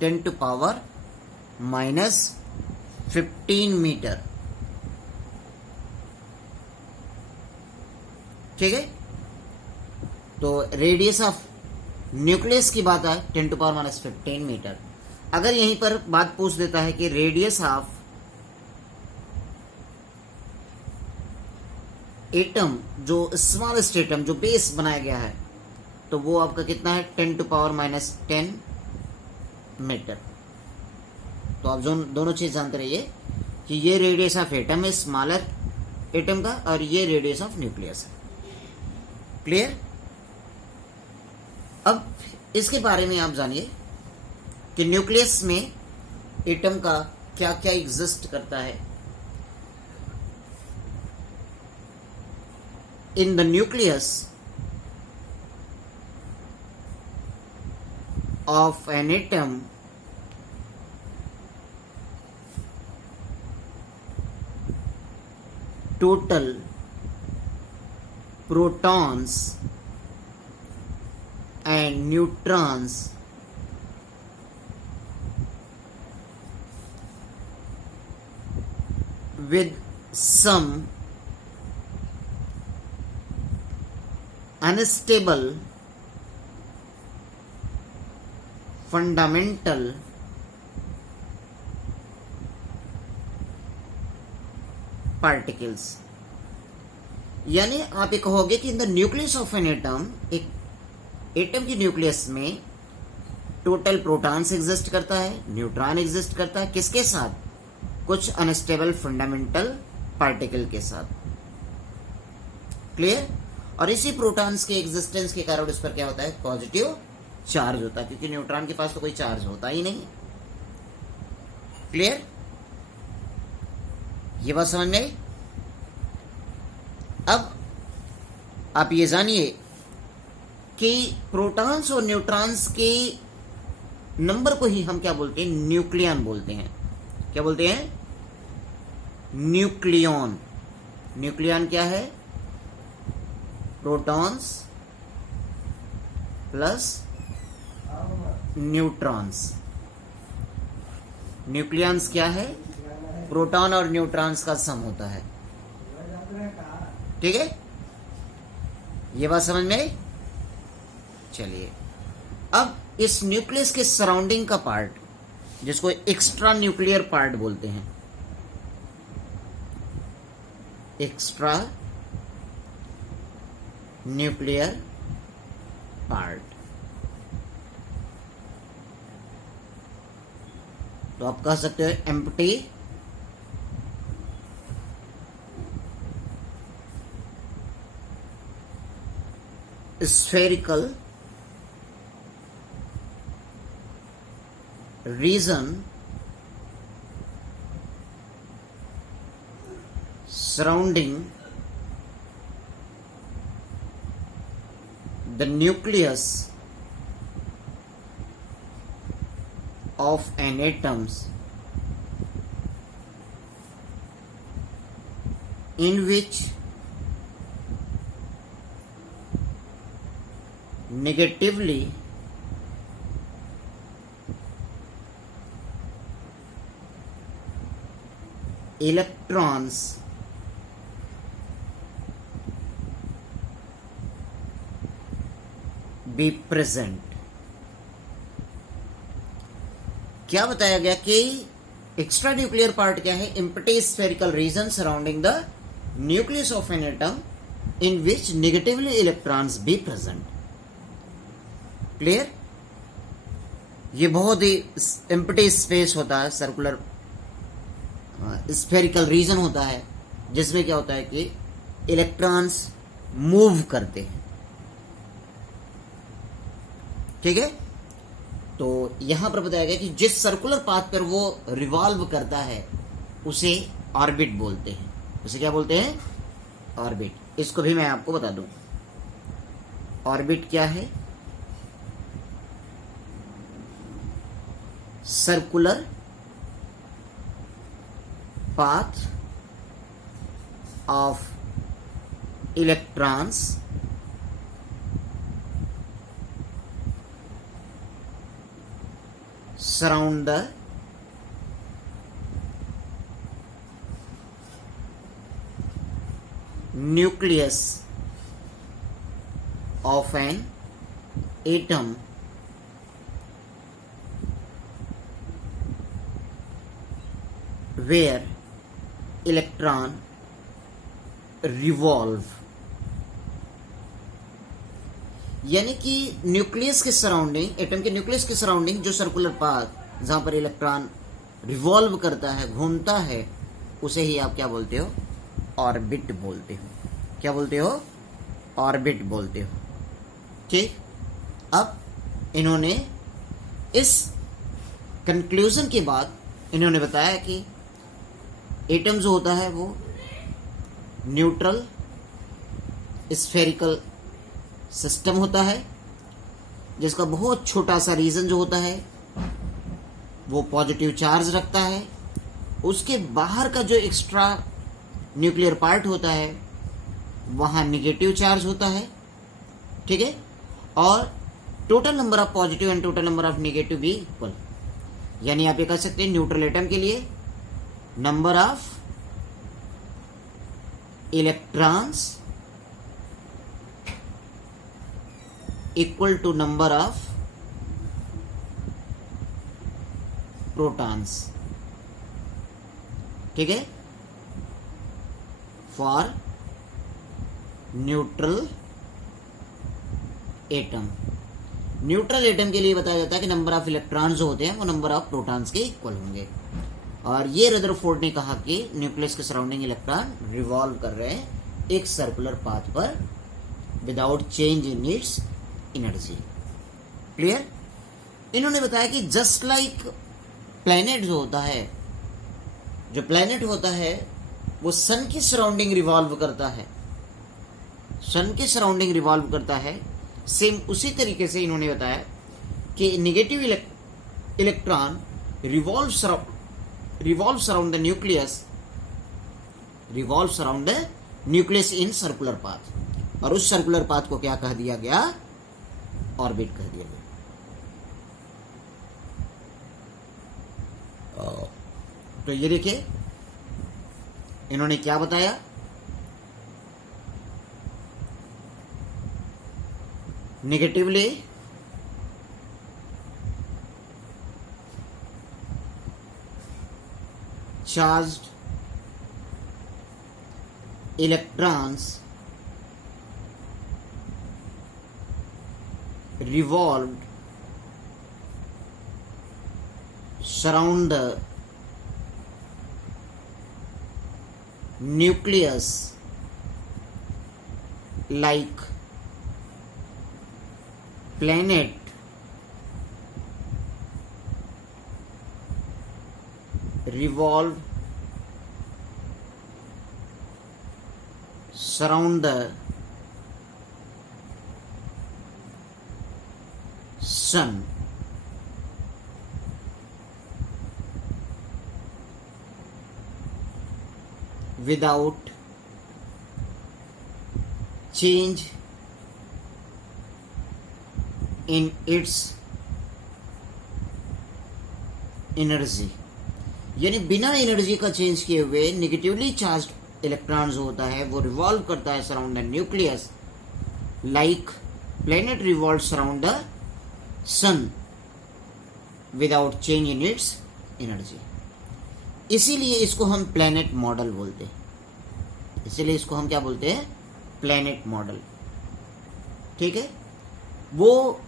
10⁻⁻15 metre. ठीक है, तो रेडियस ऑफ न्यूक्लियस की बात है 10⁻⁻15 मीटर। अगर यहीं पर बात पूछ देता है कि रेडियस ऑफ एटम, जो स्मॉलेस्ट एटम जो बेस बनाया गया है, तो वो आपका कितना है 10⁻⁻10 मीटर। तो आप दोनों चीज जानते रहिए कि ये रेडियस ऑफ एटम है, स्मॉलर एटम का, और ये रेडियस ऑफ न्यूक्लियस है। क्लियर? अब इसके बारे में आप जानिए कि न्यूक्लियस में एटम का क्या क्या एग्जिस्ट करता है। In the nucleus of an atom total protons and neutrons with some unstable fundamental particles. यानी आप ये कहोगे कि in the nucleus of an atom, एक एटम की न्यूक्लियस में टोटल प्रोटॉन्स एग्जिस्ट करता है, न्यूट्रॉन एग्जिस्ट करता है, किसके साथ? कुछ अनस्टेबल फंडामेंटल पार्टिकल के साथ। क्लियर? और इसी प्रोटॉन्स के एग्जिस्टेंस के कारण उस पर क्या होता है? पॉजिटिव चार्ज होता है, क्योंकि न्यूट्रॉन के पास तो कोई चार्ज होता ही नहीं। क्लियर? ये बात समझ में आई? अब आप ये जानिए कि प्रोटॉन्स और न्यूट्रॉन्स के नंबर को ही हम क्या बोलते हैं? न्यूक्लियन बोलते हैं। क्या बोलते हैं? न्यूक्लियन। न्यूक्लियन क्या है? Protons plus neutrons. न्यूक्लियंस क्या है? प्रोटॉन और न्यूट्रॉन्स का सम होता है। ठीक है, ये बात समझ में आई? चलिए, अब इस न्यूक्लियस के सराउंडिंग का पार्ट, जिसको एक्स्ट्रा न्यूक्लियर पार्ट बोलते हैं, एक्स्ट्रा न्यूक्लियर पार्ट, तो आप कह सकते हो empty spherical region surrounding the nucleus of an atoms in which negatively electrons be present। क्या बताया गया कि एक्स्ट्रा न्यूक्लियर पार्ट क्या है? Empty spherical region surrounding the nucleus of an atom in which negatively electrons be present. Clear? ये बहुत ही empty space होता है, सर्कुलर स्फेरिकल रीजन होता है, जिसमें क्या होता है कि इलेक्ट्रॉन्स मूव करते हैं। ठीक है, तो यहां पर बताया गया कि जिस सर्कुलर पाथ पर वो रिवॉल्व करता है उसे ऑर्बिट बोलते हैं। उसे क्या बोलते हैं? ऑर्बिट। इसको भी मैं आपको बता दूं, ऑर्बिट क्या है? Circular path of electrons surround the nucleus of an atom where electron revolve। यानी कि न्यूक्लियस के सराउंडिंग, एटम के न्यूक्लियस के सराउंडिंग जो सर्कुलर पाथ जहां पर इलेक्ट्रॉन रिवॉल्व करता है, घूमता है, उसे ही आप क्या बोलते हो? ऑर्बिट बोलते हो। क्या बोलते हो? ऑर्बिट बोलते हो। ठीक। अब इन्होंने इस कंक्लूजन के बाद इन्होंने बताया कि एटम जो होता है वो न्यूट्रल स्फेरिकल सिस्टम होता है, जिसका बहुत छोटा सा रीजन जो होता है वो पॉजिटिव चार्ज रखता है। उसके बाहर का जो एक्स्ट्रा न्यूक्लियर पार्ट होता है वहां निगेटिव चार्ज होता है। ठीक है। और total number of positive and total number of negative भी इक्वल। यानी आप ये कह सकते हैं न्यूट्रल एटम के लिए number of electrons equal to number of protons. ठीक है। For neutral atom, neutral atom के लिए बताया जाता है कि नंबर ऑफ इलेक्ट्रॉन्स जो होते हैं वो नंबर ऑफ प्रोटॉन्स के इक्वल होंगे। और ये रदरफोर्ड ने कहा कि न्यूक्लियस के सराउंडिंग इलेक्ट्रॉन रिवॉल्व कर रहे हैं एक सर्कुलर पाथ पर without change in its energy. Clear. इन्होंने बताया कि जस्ट लाइक प्लैनेट जो होता है, जो प्लैनेट होता है वो सन के सराउंडिंग रिवॉल्व करता है, सन के सराउंडिंग रिवॉल्व करता है। सेम उसी तरीके से इन्होंने बताया कि negative electron revolve around the nucleus in circular path, और उस सर्कुलर पाथ को क्या कह दिया गया? ऑर्बिट कह दिया गया। तो ये देखिए इन्होंने क्या बताया? Negatively charged electrons revolved surround the nucleus like planet revolve surround the sun without change in its energy। यानी बिना एनर्जी का चेंज किए हुए नेगेटिवली चार्ज्ड इलेक्ट्रॉन जो होता है वो रिवॉल्व करता है surround the nucleus like planet revolve surround the sun without change in its energy. इसीलिए इसको हम प्लैनेट मॉडल बोलते हैं। इसीलिए इसको हम क्या बोलते हैं? Planet model. ठीक है। वो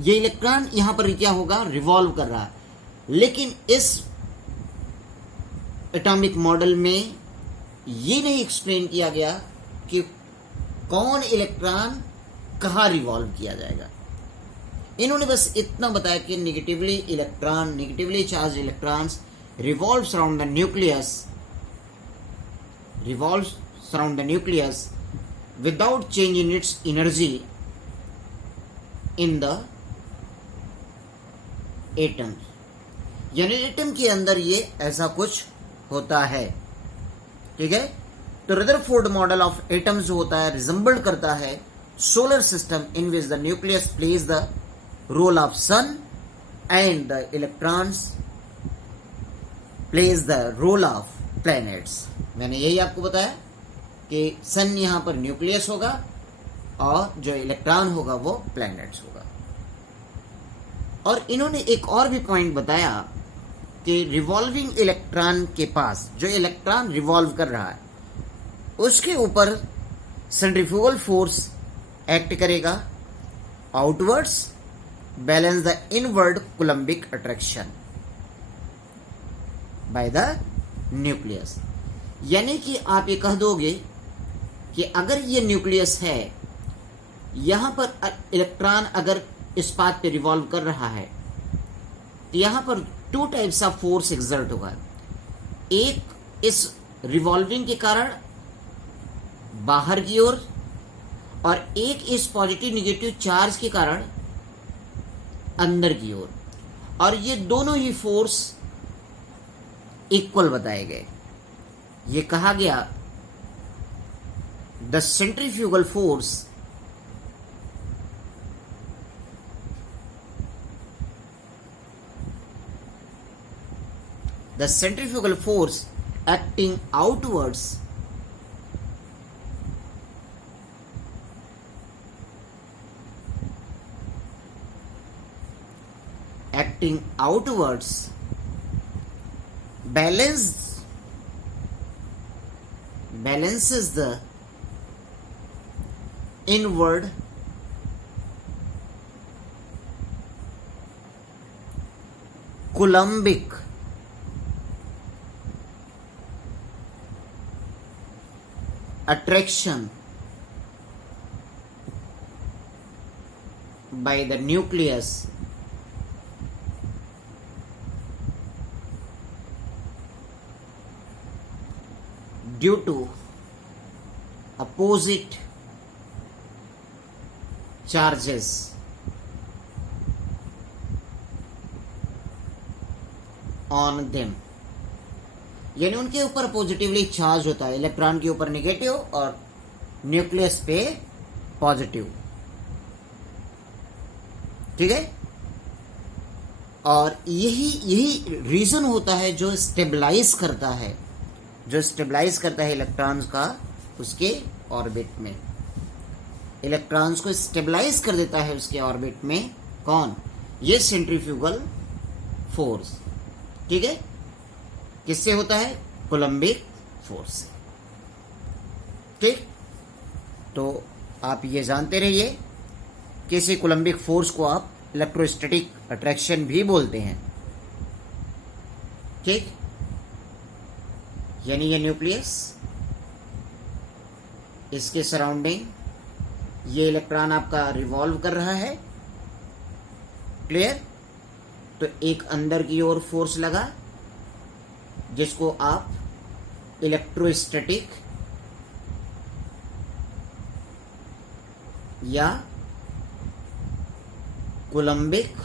ये इलेक्ट्रॉन यहां पर क्या होगा? रिवॉल्व कर रहा है, लेकिन इस एटॉमिक मॉडल में ये नहीं एक्सप्लेन किया गया कि कौन इलेक्ट्रॉन कहां रिवॉल्व किया जाएगा। इन्होंने बस इतना बताया कि negatively charge electrons revolves around the nucleus without change in its energy in the atoms। यानी एटम के अंदर ये ऐसा कुछ होता है। ठीक है। तो रदरफोर्ड मॉडल ऑफ एटम्स जो होता है रिजेंबल्ड करता है solar system in which the nucleus plays the role of sun and the electrons plays the role of planets. मैंने यही आपको बताया कि सन यहां पर न्यूक्लियस होगा और जो इलेक्ट्रॉन होगा वो प्लैनेट्स होगा। और इन्होंने एक और भी पॉइंट बताया कि रिवॉल्विंग इलेक्ट्रॉन के पास, जो इलेक्ट्रॉन रिवॉल्व कर रहा है उसके ऊपर सेंट्रीफ्यूगल फोर्स एक्ट करेगा outwards, balance the inward Coulombic attraction by the nucleus. यानी कि आप ये कह दोगे कि अगर ये न्यूक्लियस है, यहां पर इलेक्ट्रॉन अगर इस पाथ पे रिवॉल्व कर रहा है तो यहां पर two types of force exert होगा। एक इस रिवॉल्विंग के कारण बाहर की ओर, और एक इस पॉजिटिव निगेटिव चार्ज के कारण अंदर की ओर, और ये दोनों ही फोर्स इक्वल बताए गए। ये कहा गया the centrifugal force acting outwards balances the inward coulombic attraction by the nucleus due to opposite charges on them। यानी उनके ऊपर पॉजिटिवली चार्ज होता है, इलेक्ट्रॉन के ऊपर नेगेटिव और न्यूक्लियस पे पॉजिटिव। ठीक है, और यही रीजन होता है जो स्टेबलाइज करता है इलेक्ट्रॉन्स का उसके ऑर्बिट में। इलेक्ट्रॉन्स को स्टेबलाइज कर देता है उसके ऑर्बिट में कौन? ये सेंट्रीफ्यूगल फोर्स। ठीक है, किससे होता है? कूलम्बिक फोर्स से। ठीक, तो आप ये जानते रहिए कि इसी कूलम्बिक फोर्स को आप इलेक्ट्रोस्टैटिक अट्रैक्शन भी बोलते हैं। ठीक, यानी ये न्यूक्लियस, इसके सराउंडिंग ये इलेक्ट्रॉन आपका रिवॉल्व कर रहा है। क्लियर? तो एक अंदर की ओर फोर्स लगा जिसको आप इलेक्ट्रोस्टैटिक या कूलम्बिक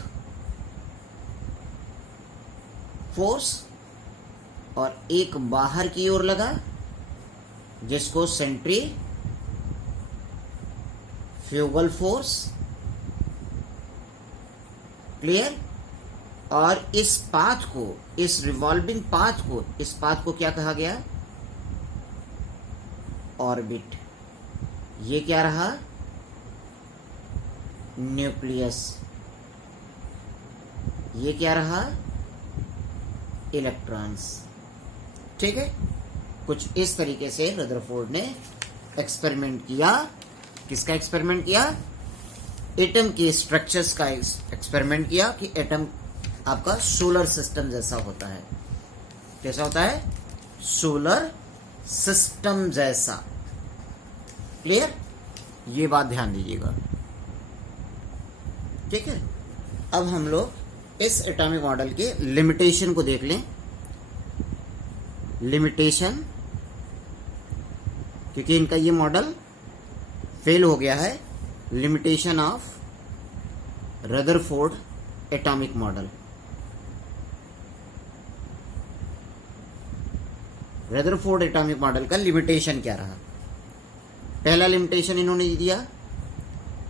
फोर्स, और एक बाहर की ओर लगा जिसको सेंट्रीफ्यूगल फोर्स। क्लियर? और इस पाथ को, इस रिवॉल्विंग पाथ को, इस पाथ को क्या कहा गया? ऑर्बिट। ये क्या रहा? न्यूक्लियस। ये क्या रहा? इलेक्ट्रॉन्स। ठीक है, कुछ इस तरीके से रदरफोर्ड ने एक्सपेरिमेंट किया। किसका एक्सपेरिमेंट किया? एटम के स्ट्रक्चर्स का एक्सपेरिमेंट किया कि एटम आपका सोलर सिस्टम जैसा होता है। कैसा होता है? सोलर सिस्टम जैसा। क्लियर? ये बात ध्यान दीजिएगा। ठीक है, अब हम लोग इस एटॉमिक मॉडल के लिमिटेशन को देख लें। लिमिटेशन, क्योंकि इनका ये मॉडल फेल हो गया है। Limitation of Rutherford atomic model. Rutherford atomic model का लिमिटेशन क्या रहा? पहला लिमिटेशन इन्होंने दिया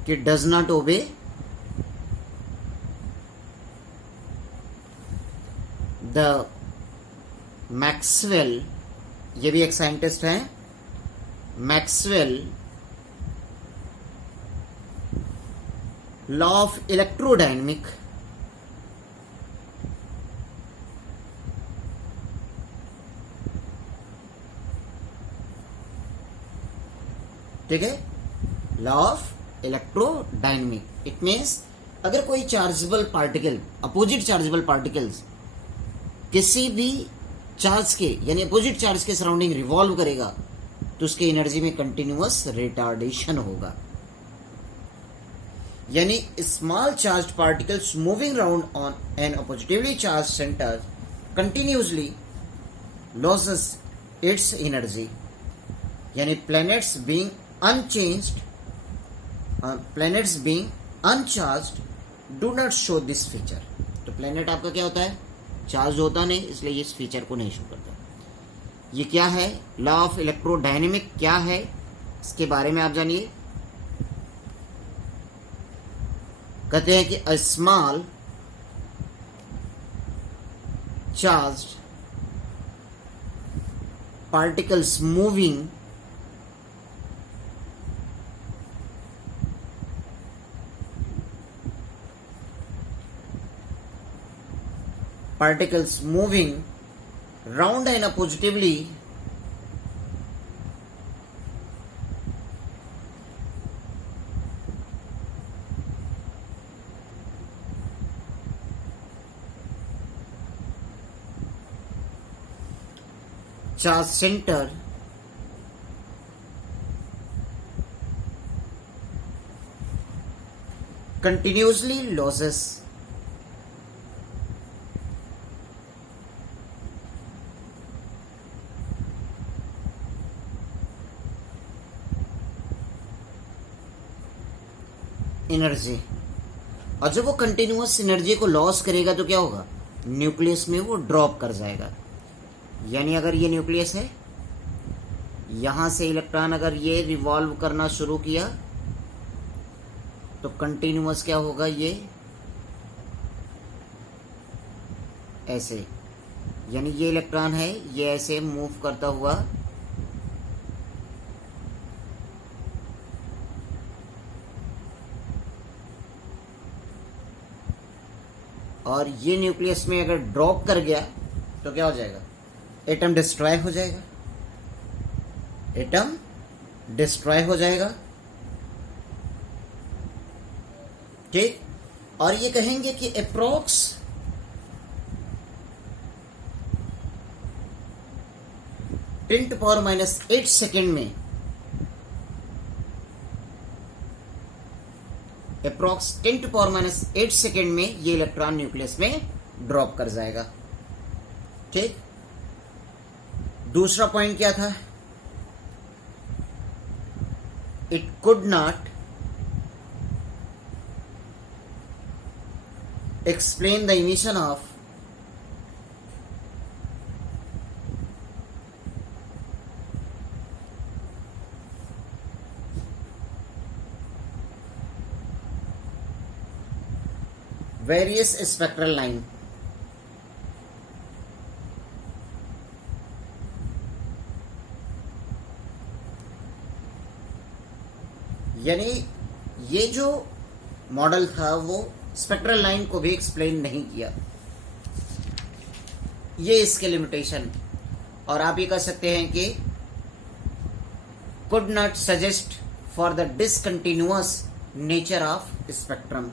कि does not obey the Maxwell, ये भी एक साइंटिस्ट हैं, मैक्सवेल लॉ ऑफ इलेक्ट्रोडायनेमिक, ठीक है, law of electrodynamic. It means अगर कोई chargeable particle, opposite chargeable particles किसी भी चार्ज के यानी अपोजिट चार्ज के सराउंडिंग रिवॉल्व करेगा तो उसकी एनर्जी में कंटिन्यूअस रिटार्डेशन होगा। यानी small charge particles moving around on an oppositely charge centre continuously loses its energy, यानी planets being uncharged do not show this feature। तो प्लेनेट आपका क्या होता है, चार्ज होता नहीं, इसलिए इस फीचर को नहीं शो करता। ये क्या है, लॉ ऑफ इलेक्ट्रोडायनेमिक क्या है, इसके बारे में आप जानिए। कहते हैं कि a small charged particles moving round and positively charge center continuously loses energy. और जब वो कंटिन्यूअस एनर्जी को लॉस करेगा तो क्या होगा, न्यूक्लियस में वो ड्रॉप कर जाएगा। यानी अगर ये न्यूक्लियस है, यहां से इलेक्ट्रॉन अगर ये रिवॉल्व करना शुरू किया तो कंटिन्यूअस क्या होगा, ये ऐसे, यानी ये इलेक्ट्रॉन है, ये ऐसे मूव करता हुआ और ये न्यूक्लियस में अगर ड्रॉप कर गया तो क्या हो जाएगा, एटम डिस्ट्रॉय हो जाएगा, एटम डिस्ट्रॉय हो जाएगा, ठीक। और ये कहेंगे कि अप्रोक्स 10⁻⁸ सेकेंड में, अप्रोक्स 10⁻⁸ सेकेंड में ये इलेक्ट्रॉन न्यूक्लियस में ड्रॉप कर जाएगा, ठीक। दूसरा पॉइंट क्या था, it could not explain the emission of various spectral line. यानी ये जो मॉडल था वो स्पेक्ट्रल लाइन को भी एक्सप्लेन नहीं किया, ये इसके लिमिटेशन। और आप ये कह सकते हैं कि could not suggest for the discontinuous nature of spectrum.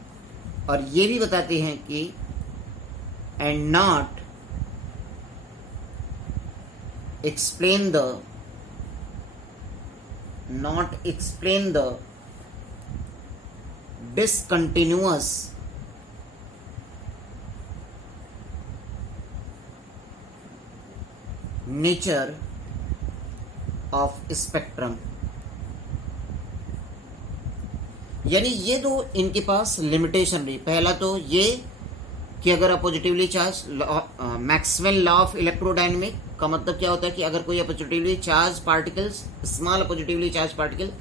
और ये भी बताते हैं कि and not explain the discontinuous nature of spectrum। यानी ये दो इनके पास लिमिटेशन रही। पहला तो ये कि अगर oppositely charge, Maxwell law of electrodynamic का मतलब क्या होता है कि अगर कोई oppositely charge particles, small oppositely charge particle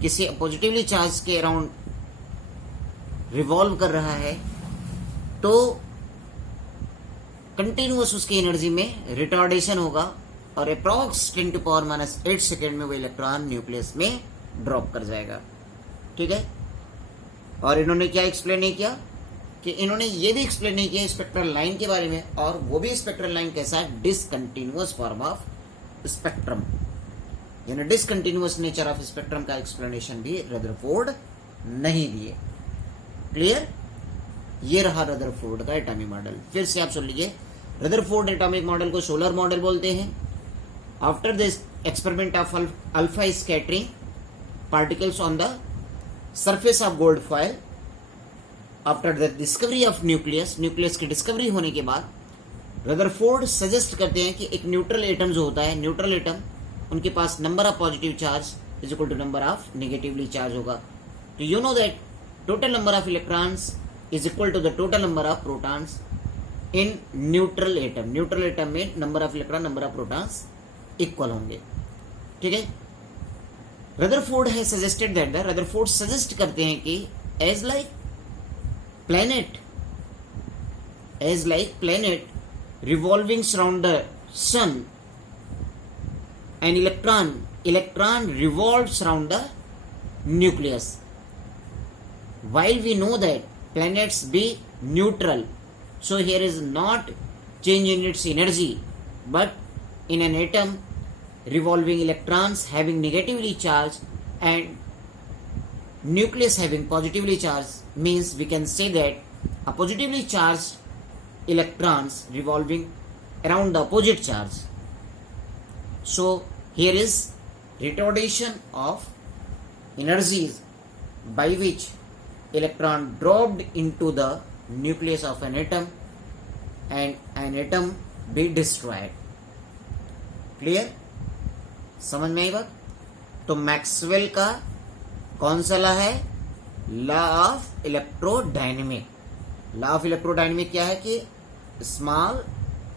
किसी अपोजिटिवली चार्ज के अराउंड रिवॉल्व कर रहा है तो कंटिन्यूअस उसकी एनर्जी में रिटार्डेशन होगा और अप्रॉक्स 10⁻⁸ सेकेंड में वो इलेक्ट्रॉन न्यूक्लियस में ड्रॉप कर जाएगा। ठीक है, और इन्होंने क्या एक्सप्लेन नहीं किया कि इन्होंने ये भी एक्सप्लेन नहीं किया स्पेक्ट्रल लाइन के बारे में, और वो भी स्पेक्ट्रल लाइन कैसा है, डिसकंटिन्यूअस फॉर्म ऑफ स्पेक्ट्रम, यानी डिसकंटिन्यूअस नेचर ऑफ स्पेक्ट्रम का एक्सप्लेनेशन भी रदरफोर्ड नहीं दिए। क्लियर, ये रहा रदरफोर्ड का एटॉमिक मॉडल। फिर से आप सुन लीजिए, रदरफोर्ड एटॉमिक मॉडल को सोलर मॉडल बोलते हैं। After this experiment of alpha scattering particles on the surface of gold foil, after the discovery of nucleus, nucleus की डिस्कवरी होने के बाद रदरफोर्ड सजेस्ट करते हैं कि एक न्यूट्रल एटम जो होता है, न्यूट्रल एटम, उनके पास number of positive charge is equal to number of negatively charge होगा। तो you know that total number of electrons is equal to the total number of protons in neutral atom. Neutral atom में number of electron number of protons equal होंगे। ठीक है, Rutherford है suggested that the, Rutherford suggest करते हैं कि as like planet revolving surround the sun, an electron revolves around the nucleus. While we know that planets be neutral, so here is not change in its energy, but in an atom revolving electrons having negatively charged and nucleus having positively charged, means we can say that a positively charged electrons revolving around the opposite charge. So here is retardation of energies by which electron dropped into the nucleus of an atom and an atom be destroyed. Clear? समझ में आई बात? तो Maxwell का कौन सा law है? Law of electrodynamic. Law of electrodynamic क्या है कि small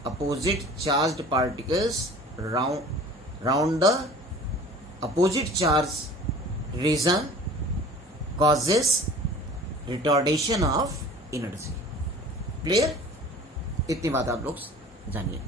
opposite charged particles round the opposite charge region causes retardation of energy. Clear? इतनी बात आप लोग जानिए।